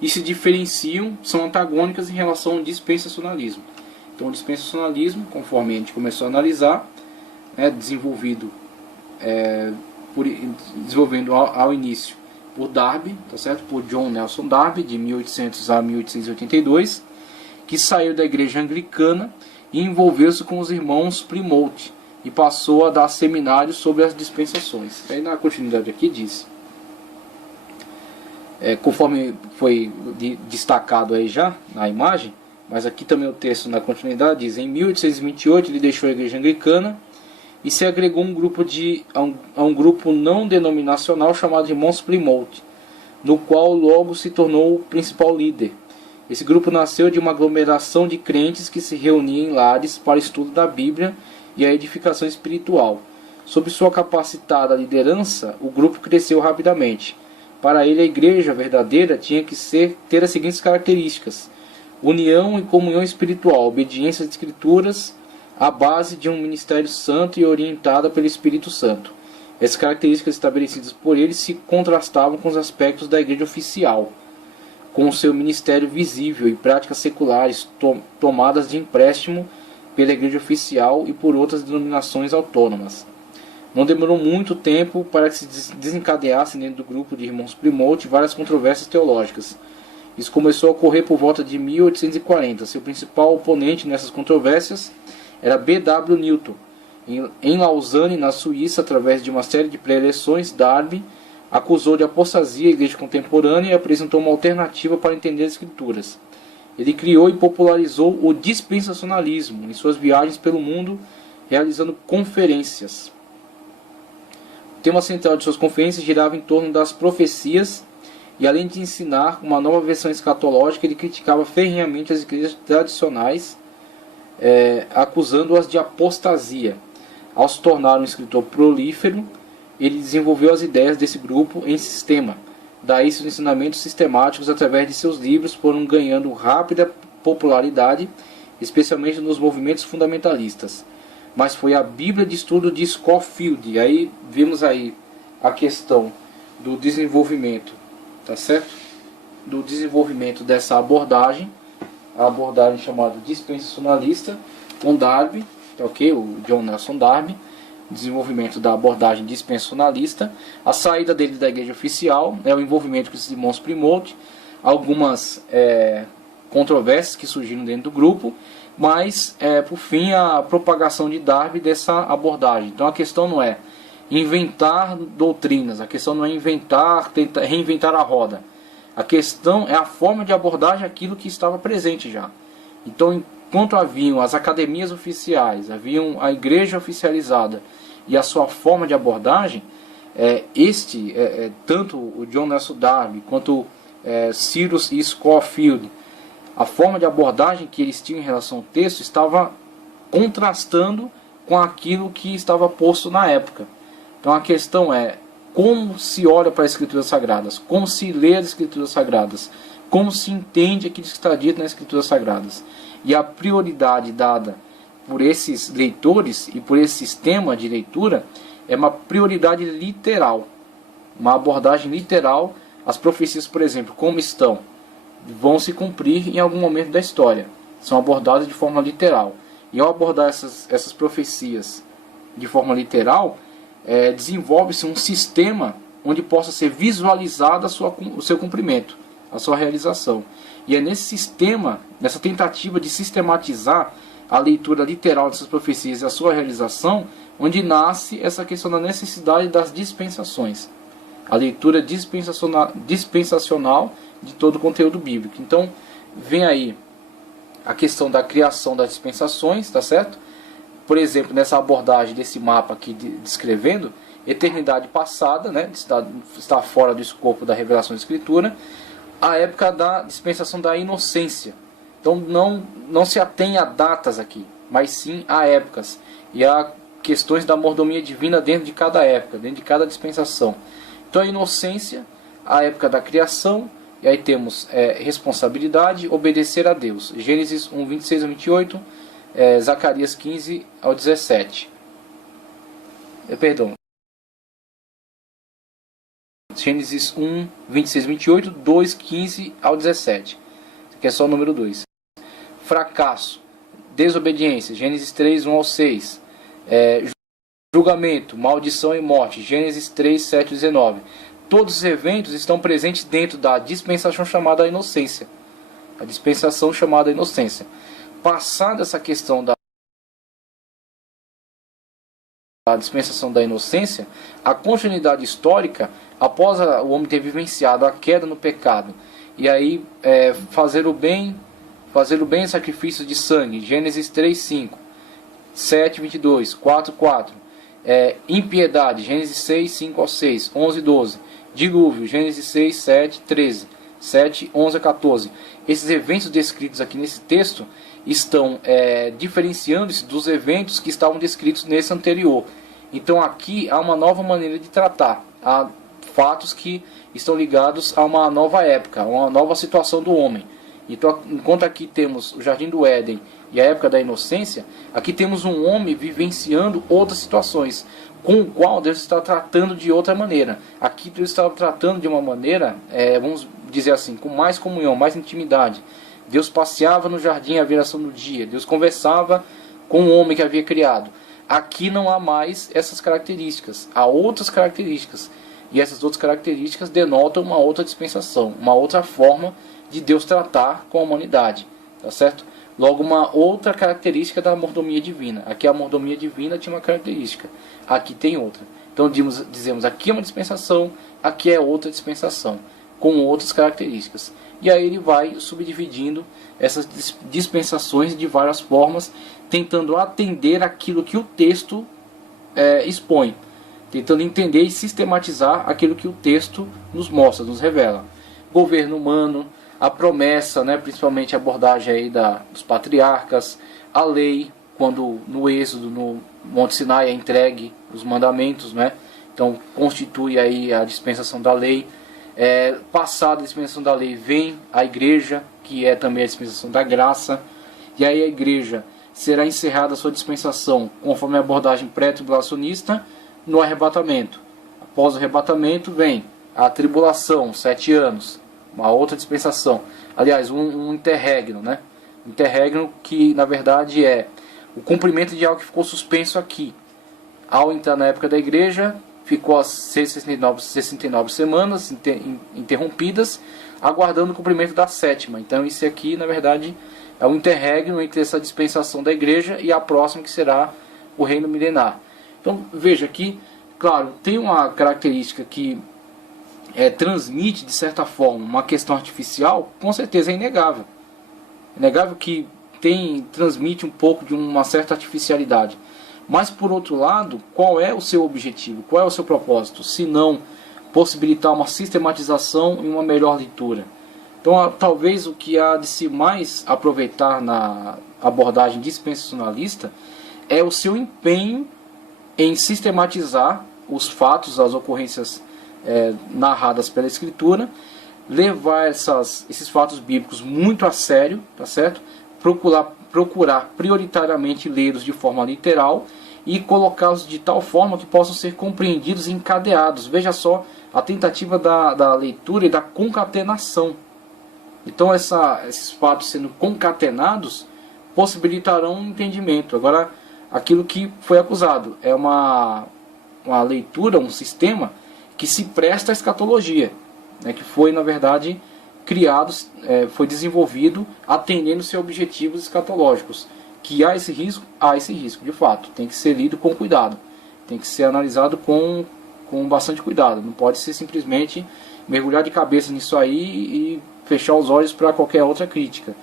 e se diferenciam, são antagônicas em relação ao dispensacionalismo. Então, o dispensacionalismo, conforme a gente começou a analisar, é desenvolvido desenvolvendo ao início por Darby, tá certo? Por John Nelson Darby, de 1800 a 1882, que saiu da igreja anglicana e envolveu-se com os irmãos Plymouth e passou a dar seminários sobre as dispensações. Aí na continuidade aqui diz, conforme foi destacado aí já na imagem, mas aqui também o texto na continuidade diz: em 1828 ele deixou a igreja anglicana e se agregou a um grupo não denominacional chamado de Irmãos Plymouth, no qual logo se tornou o principal líder. Esse grupo nasceu de uma aglomeração de crentes que se reuniam em lares para o estudo da Bíblia e a edificação espiritual. Sob sua capacitada liderança, o grupo cresceu rapidamente. Para ele, a igreja verdadeira tinha que ter as seguintes características: união e comunhão espiritual, obediência às escrituras, a base de um ministério santo e orientada pelo Espírito Santo. Essas características estabelecidas por ele se contrastavam com os aspectos da igreja oficial, com o seu ministério visível e práticas seculares tomadas de empréstimo pela igreja oficial e por outras denominações autônomas. Não demorou muito tempo para que se desencadeassem dentro do grupo de irmãos Plymouth várias controvérsias teológicas. Isso começou a ocorrer por volta de 1840. Seu principal oponente nessas controvérsias era B.W. Newton. Em Lausanne, na Suíça, através de uma série de pré-eleições, Darby acusou de apostasia a igreja contemporânea e apresentou uma alternativa para entender as escrituras. Ele criou e popularizou o dispensacionalismo em suas viagens pelo mundo, realizando conferências. O tema central de suas conferências girava em torno das profecias e, além de ensinar uma nova versão escatológica, ele criticava ferrenhamente as igrejas tradicionais, acusando-as de apostasia. Ao se tornar um escritor prolífero, ele desenvolveu as ideias desse grupo em sistema. Daí seus ensinamentos sistemáticos através de seus livros foram ganhando rápida popularidade, especialmente nos movimentos fundamentalistas. Mas foi a Bíblia de Estudo de Scofield. E aí vimos aí a questão do desenvolvimento, tá certo? Do desenvolvimento dessa abordagem, a abordagem chamada dispensacionalista, com Darby, tá ok? O John Nelson Darby, desenvolvimento da abordagem dispensacionalista, a saída dele da igreja oficial, o envolvimento com esses irmãos Plymouth, algumas controvérsias que surgiram dentro do grupo, mas por fim a propagação de Darby dessa abordagem. Então a questão não é inventar doutrinas, a questão não é tentar reinventar a roda. A questão é a forma de abordagem aquilo que estava presente já. Então, enquanto haviam as academias oficiais, haviam a igreja oficializada e a sua forma de abordagem, tanto o John Nelson Darby quanto Cyrus e Scofield, a forma de abordagem que eles tinham em relação ao texto estava contrastando com aquilo que estava posto na época. Então a questão é como se olha para as Escrituras Sagradas, como se lê as Escrituras Sagradas, como se entende aquilo que está dito nas Escrituras Sagradas. E a prioridade dada por esses leitores e por esse sistema de leitura é uma prioridade literal, uma abordagem literal. As profecias, por exemplo, como estão, vão se cumprir em algum momento da história, são abordadas de forma literal. E ao abordar essas profecias de forma literal, desenvolve-se um sistema onde possa ser visualizado o seu cumprimento, a sua realização. E é nesse sistema, nessa tentativa de sistematizar a leitura literal dessas profecias e a sua realização, onde nasce essa questão da necessidade das dispensações. A leitura dispensacional de todo o conteúdo bíblico. Então, vem aí a questão da criação das dispensações, tá certo? Por exemplo, nessa abordagem desse mapa aqui descrevendo, eternidade passada, né, está fora do escopo da revelação da Escritura, a época da dispensação da inocência. Então não se atém a datas aqui, mas sim a épocas e a questões da mordomia divina dentro de cada época, dentro de cada dispensação. Então a inocência, a época da criação, e aí temos responsabilidade, obedecer a Deus. Gênesis 1, 26 a 28, Zacarias 15 ao 17. Gênesis 1, 26, 28, 2, 15 ao 17. Isso aqui é só o número 2. Fracasso, desobediência, Gênesis 3, 1 ao 6. Julgamento, maldição e morte, Gênesis 3, 7 e 19. Todos os eventos estão presentes dentro da dispensação chamada inocência. A dispensação chamada inocência. Passada essa questão da dispensação da inocência, a continuidade histórica, após o homem ter vivenciado a queda no pecado, e aí fazer o bem em sacrifício de sangue, Gênesis 3, 5, 7, 22, 4, 4, impiedade, Gênesis 6, 5 ao 6, 11, 12, dilúvio, Gênesis 6, 7, 13, 7, 11 a 14. Esses eventos descritos aqui nesse texto estão diferenciando-se dos eventos que estavam descritos nesse anterior. Então aqui há uma nova maneira de tratar, há fatos que estão ligados a uma nova época, a uma nova situação do homem. Então, enquanto aqui temos o Jardim do Éden e a época da inocência, aqui temos um homem vivenciando outras situações, com o qual Deus está tratando de outra maneira. Aqui Deus está tratando de uma maneira, vamos dizer assim, com mais comunhão, mais intimidade. Deus passeava no jardim à viração do dia. Deus conversava com o homem que havia criado. Aqui não há mais essas características. Há outras características. E essas outras características denotam uma outra dispensação, uma outra forma de Deus tratar com a humanidade. Tá certo? Logo, uma outra característica da mordomia divina. Aqui a mordomia divina tinha uma característica. Aqui tem outra. Então dizemos aqui é uma dispensação, aqui é outra dispensação, com outras características. E aí ele vai subdividindo essas dispensações de várias formas, tentando atender aquilo que o texto expõe, tentando entender e sistematizar aquilo que o texto nos mostra, nos revela. Governo humano, a promessa, principalmente a abordagem aí dos patriarcas, a lei, quando no Êxodo, no Monte Sinai, é entregue os mandamentos, então constitui aí a dispensação da lei. Passada a dispensação da lei, vem a igreja, que é também a dispensação da graça, e aí a igreja será encerrada a sua dispensação, conforme a abordagem pré-tribulacionista, no arrebatamento. Após o arrebatamento vem a tribulação, 7 anos, uma outra dispensação. Aliás, um interregno, interregno que na verdade é o cumprimento de algo que ficou suspenso aqui. Ao entrar na época da igreja, ficou as 69 semanas interrompidas, aguardando o cumprimento da 7ª. Então isso aqui, na verdade, é um interregno entre essa dispensação da igreja e a próxima, que será o reino milenar. Então veja aqui, claro, tem uma característica que transmite, de certa forma, uma questão artificial, com certeza é inegável. É inegável que transmite um pouco de uma certa artificialidade. Mas, por outro lado, qual é o seu objetivo? Qual é o seu propósito? Se não possibilitar uma sistematização e uma melhor leitura. Então, talvez o que há de se mais aproveitar na abordagem dispensacionalista é o seu empenho em sistematizar os fatos, as ocorrências narradas pela Escritura, levar esses fatos bíblicos muito a sério, tá certo? Procurar prioritariamente lê-los de forma literal e colocá-los de tal forma que possam ser compreendidos e encadeados. Veja só a tentativa da leitura e da concatenação. Então esses fatos sendo concatenados possibilitarão um entendimento. Agora, aquilo que foi acusado é uma leitura, um sistema que se presta à escatologia, que foi, na verdade, criado, foi desenvolvido atendendo-se a objetivos escatológicos. Que há esse risco, de fato. Tem que ser lido com cuidado. Tem que ser analisado com bastante cuidado. Não pode ser simplesmente mergulhar de cabeça nisso aí e fechar os olhos para qualquer outra crítica.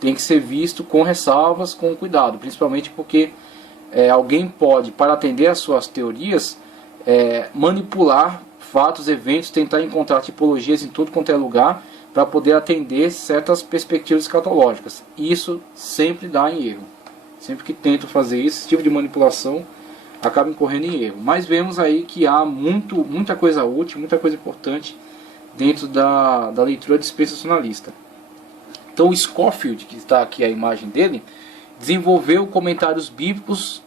Tem que ser visto com ressalvas, com cuidado. Principalmente porque alguém pode, para atender às suas teorias, manipular fatos, eventos, tentar encontrar tipologias em tudo quanto é lugar, para poder atender certas perspectivas escatológicas. Isso sempre dá em erro. Sempre que tento fazer isso, esse tipo de manipulação acaba incorrendo em erro. Mas vemos aí que há muita coisa útil, muita coisa importante dentro da leitura dispensacionalista. Então o Scofield, que está aqui a imagem dele, desenvolveu comentários bíblicos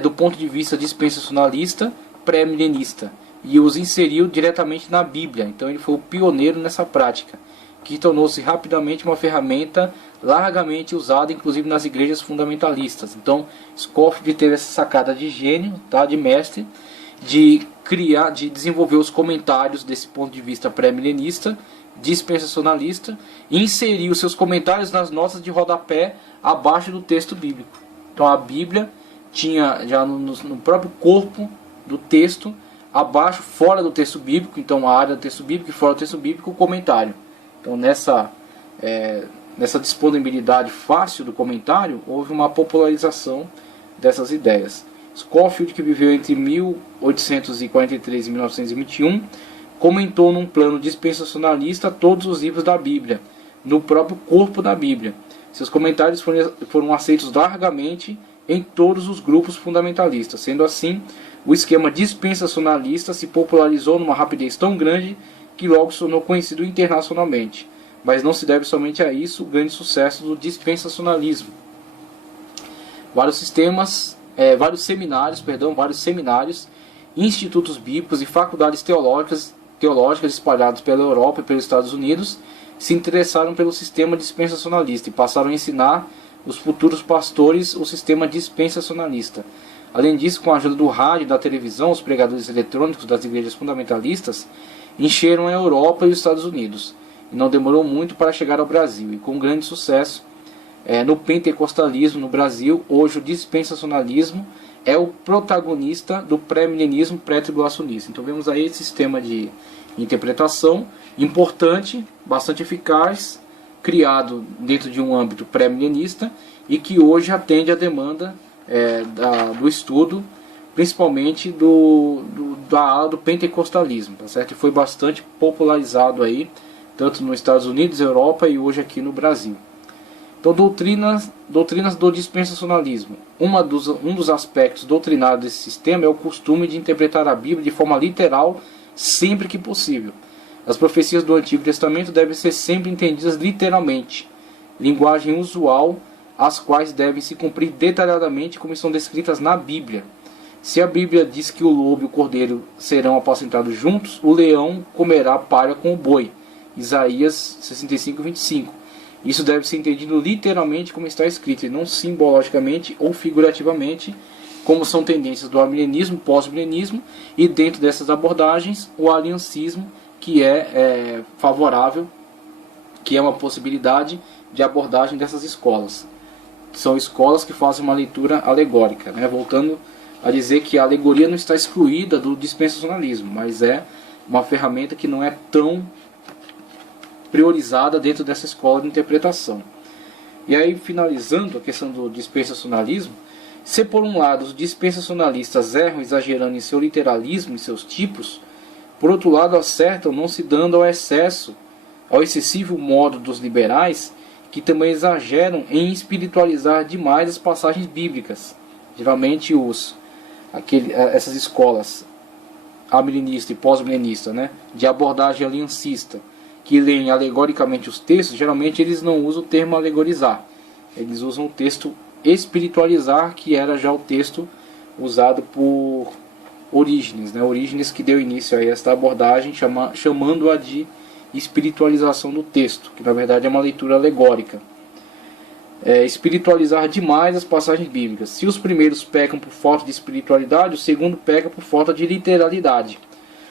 do ponto de vista dispensacionalista pré-milenista. e os inseriu diretamente na Bíblia. Então ele foi o pioneiro nessa prática, que tornou-se rapidamente uma ferramenta largamente usada, inclusive nas igrejas fundamentalistas. Então Scofield teve essa sacada de gênio, tá, de mestre, de criar, de desenvolver os comentários desse ponto de vista pré-milenista, dispensacionalista, e inserir os seus comentários nas notas de rodapé abaixo do texto bíblico. Então a Bíblia tinha já no próprio corpo do texto, abaixo, fora do texto bíblico, então a área do texto bíblico e fora do texto bíblico, o comentário. Então nessa disponibilidade fácil do comentário, houve uma popularização dessas ideias. Scofield, que viveu entre 1843 e 1921, comentou num plano dispensacionalista todos os livros da Bíblia, no próprio corpo da Bíblia. Seus comentários foram aceitos largamente em todos os grupos fundamentalistas. Sendo assim, o esquema dispensacionalista se popularizou numa rapidez tão grande que logo se tornou conhecido internacionalmente. Mas não se deve somente a isso o grande sucesso do dispensacionalismo. Vários seminários, institutos bíblicos e faculdades teológicas espalhados pela Europa e pelos Estados Unidos se interessaram pelo sistema dispensacionalista e passaram a ensinar os futuros pastores o sistema dispensacionalista. Além disso, com a ajuda do rádio e da televisão, os pregadores eletrônicos das igrejas fundamentalistas encheram a Europa e os Estados Unidos. E não demorou muito para chegar ao Brasil. E com grande sucesso no pentecostalismo no Brasil, hoje o dispensacionalismo é o protagonista do pré-milenismo pré-tribulacionista. Então vemos aí esse sistema de interpretação importante, bastante eficaz, criado dentro de um âmbito pré-milenista e que hoje atende à demanda do estudo, principalmente da ala do pentecostalismo, tá certo? E foi bastante popularizado aí, tanto nos Estados Unidos, Europa e hoje aqui no Brasil. Então, doutrinas do dispensacionalismo. Um dos aspectos doutrinários desse sistema é o costume de interpretar a Bíblia de forma literal sempre que possível. As profecias do Antigo Testamento devem ser sempre entendidas literalmente, linguagem usual, as quais devem se cumprir detalhadamente como estão descritas na Bíblia. Se a Bíblia diz que o lobo e o cordeiro serão apacentados juntos, o leão comerá palha com o boi. Isaías 65:25. Isso deve ser entendido literalmente como está escrito, e não simbologicamente ou figurativamente, como são tendências do amilenismo, pós-milenismo, e dentro dessas abordagens, o aliancismo, que é favorável, que é uma possibilidade de abordagem dessas escolas. São escolas que fazem uma leitura alegórica, né? Voltando a dizer que a alegoria não está excluída do dispensacionalismo, mas é uma ferramenta que não é tão priorizada dentro dessa escola de interpretação. E aí, finalizando a questão do dispensacionalismo, se por um lado os dispensacionalistas erram exagerando em seu literalismo e seus tipos, por outro lado acertam não se dando ao excessivo modo dos liberais, que também exageram em espiritualizar demais as passagens bíblicas. Geralmente essas escolas amilenista e pós-milenista, né, de abordagem aliancista, que leem alegoricamente os textos, geralmente eles não usam o termo alegorizar. Eles usam o texto espiritualizar, que era já o texto usado por Orígenes, né? Orígenes que deu início a esta abordagem, chamando-a de espiritualização do texto, que na verdade é uma leitura alegórica. Espiritualizar demais as passagens bíblicas. Se os primeiros pecam por falta de espiritualidade, o segundo peca por falta de literalidade.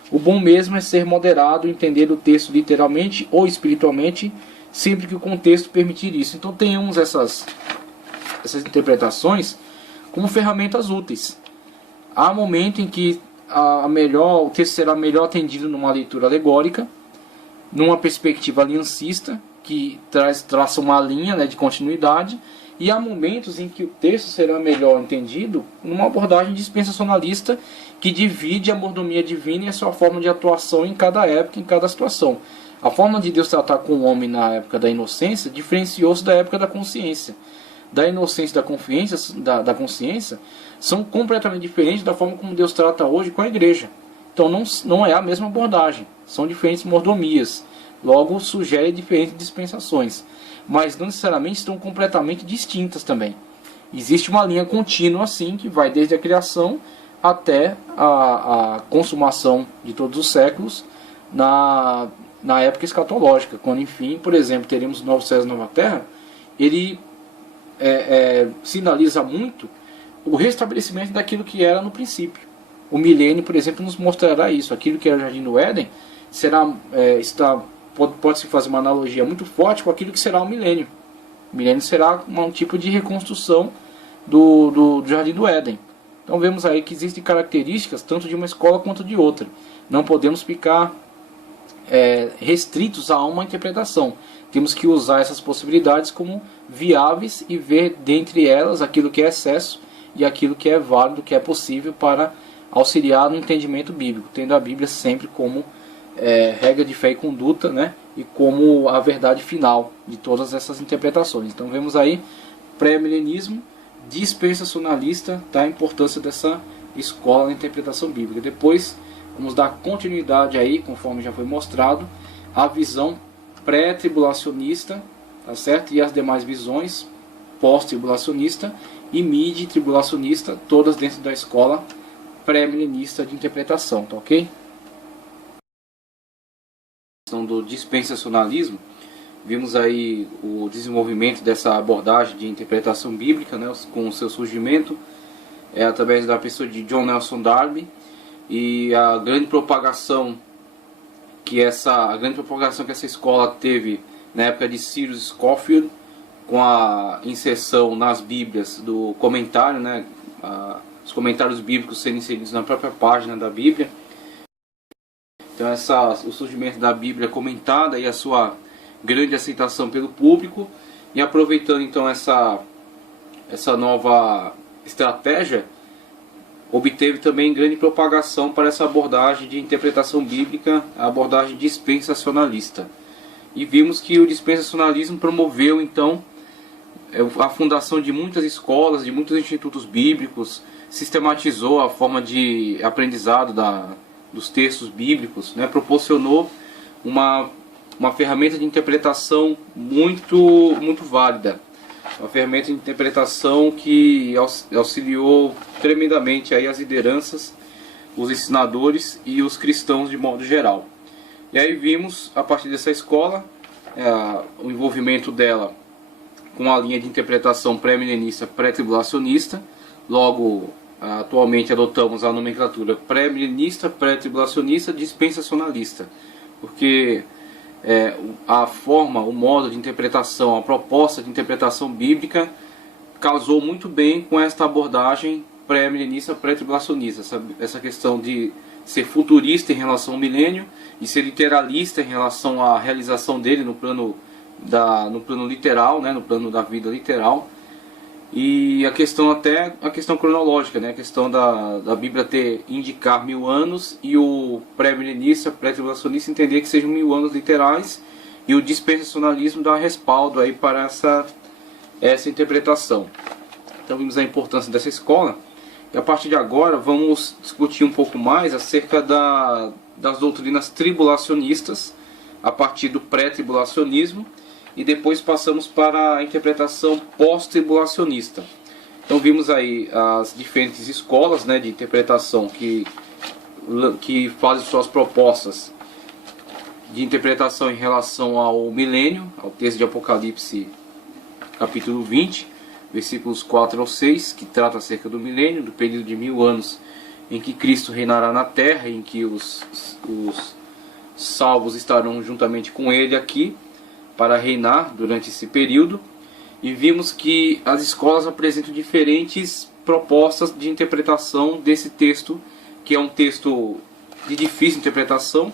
O bom mesmo é ser moderado, entender o texto literalmente ou espiritualmente, sempre que o contexto permitir isso. Então tenhamos essas interpretações como ferramentas úteis. Há momento em que o texto será melhor atendido numa leitura alegórica, numa perspectiva aliancista, que traça uma linha, né, de continuidade, e há momentos em que o texto será melhor entendido numa abordagem dispensacionalista que divide a mordomia divina e a sua forma de atuação em cada época, em cada situação. A forma de Deus tratar com o homem na época da inocência diferenciou-se da época da consciência. Da inocência e da consciência são completamente diferentes da forma como Deus trata hoje com a igreja. Então não é a mesma abordagem, são diferentes mordomias. Logo, sugere diferentes dispensações, mas não necessariamente estão completamente distintas também. Existe uma linha contínua assim, que vai desde a criação até a consumação de todos os séculos na época escatológica, quando enfim, por exemplo, teremos novos céus e nova terra. Ele sinaliza muito o restabelecimento daquilo que era no princípio. O milênio, por exemplo, nos mostrará isso. Aquilo que era o Jardim do Éden pode-se fazer uma analogia muito forte com aquilo que será o milênio. O milênio será um tipo de reconstrução do Jardim do Éden. Então vemos aí que existem características tanto de uma escola quanto de outra. Não podemos ficar restritos a uma interpretação. Temos que usar essas possibilidades como viáveis e ver dentre elas aquilo que é excesso e aquilo que é válido, que é possível para auxiliar no entendimento bíblico, tendo a Bíblia sempre como regra de fé e conduta, né? E como a verdade final de todas essas interpretações. Então vemos aí pré-milenismo, dispensacionalista, tá? A importância dessa escola na interpretação bíblica. Depois vamos dar continuidade aí, conforme já foi mostrado, à visão pré-tribulacionista, tá certo? E as demais visões pós-tribulacionista e mid-tribulacionista, todas dentro da escola pré-milenista de interpretação, tá ok? Do dispensacionalismo, vimos aí o desenvolvimento dessa abordagem de interpretação bíblica, né, com o seu surgimento através da pessoa de John Nelson Darby, e a grande propagação que essa escola teve na época de Cyrus Scofield, com a inserção nas Bíblias do comentário, né, os comentários bíblicos sendo inseridos na própria página da Bíblia. Então o surgimento da Bíblia comentada e a sua grande aceitação pelo público, e aproveitando então essa nova estratégia, obteve também grande propagação para essa abordagem de interpretação bíblica, a abordagem dispensacionalista. E vimos que o dispensacionalismo promoveu então a fundação de muitas escolas, de muitos institutos bíblicos, sistematizou a forma de aprendizado dos textos bíblicos, né? Proporcionou uma ferramenta de interpretação muito válida, uma ferramenta de interpretação que auxiliou tremendamente aí as lideranças, os ensinadores e os cristãos de modo geral. E aí vimos, a partir dessa escola, o envolvimento dela com a linha de interpretação pré-milenista, pré-tribulacionista. Logo, atualmente adotamos a nomenclatura pré-milenista, pré-tribulacionista, dispensacionalista, porque a forma, o modo de interpretação, a proposta de interpretação bíblica casou muito bem com esta abordagem pré-milenista, pré-tribulacionista, essa questão de ser futurista em relação ao milênio e ser literalista em relação à realização dele no plano literal, né, no plano da vida literal. E a questão cronológica, né? A questão da Bíblia indicar 1000 anos, e o pré-milenista, pré-tribulacionista entender que sejam 1000 anos literais, e o dispensacionalismo dá respaldo aí para essa interpretação. Então vimos a importância dessa escola, e a partir de agora vamos discutir um pouco mais acerca das doutrinas tribulacionistas, a partir do pré-tribulacionismo, e depois passamos para a interpretação pós-tribulacionista. Então vimos aí as diferentes escolas, né, de interpretação que fazem suas propostas de interpretação em relação ao milênio, ao texto de Apocalipse capítulo 20, versículos 4 ao 6, que trata acerca do milênio, do período de 1000 anos em que Cristo reinará na terra, em que os salvos estarão juntamente com ele aqui para reinar durante esse período. E vimos que as escolas apresentam diferentes propostas de interpretação desse texto, que é um texto de difícil interpretação,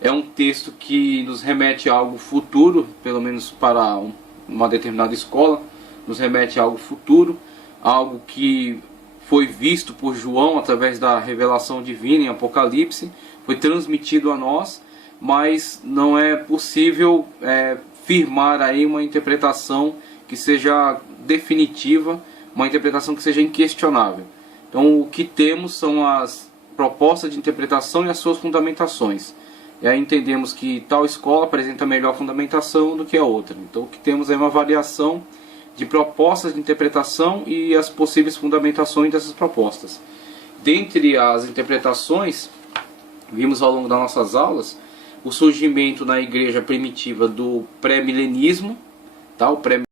é um texto que nos remete a algo futuro, pelo menos para uma determinada escola, nos remete a algo futuro, algo que foi visto por João através da revelação divina em Apocalipse, foi transmitido a nós, mas não é possível firmar aí uma interpretação que seja definitiva, uma interpretação que seja inquestionável. Então o que temos são as propostas de interpretação e as suas fundamentações. E aí entendemos que tal escola apresenta melhor fundamentação do que a outra. Então o que temos é uma variação de propostas de interpretação e as possíveis fundamentações dessas propostas. dentre as interpretações, vimos ao longo das nossas aulas o surgimento na igreja primitiva do pré-milenismo, tá? O pré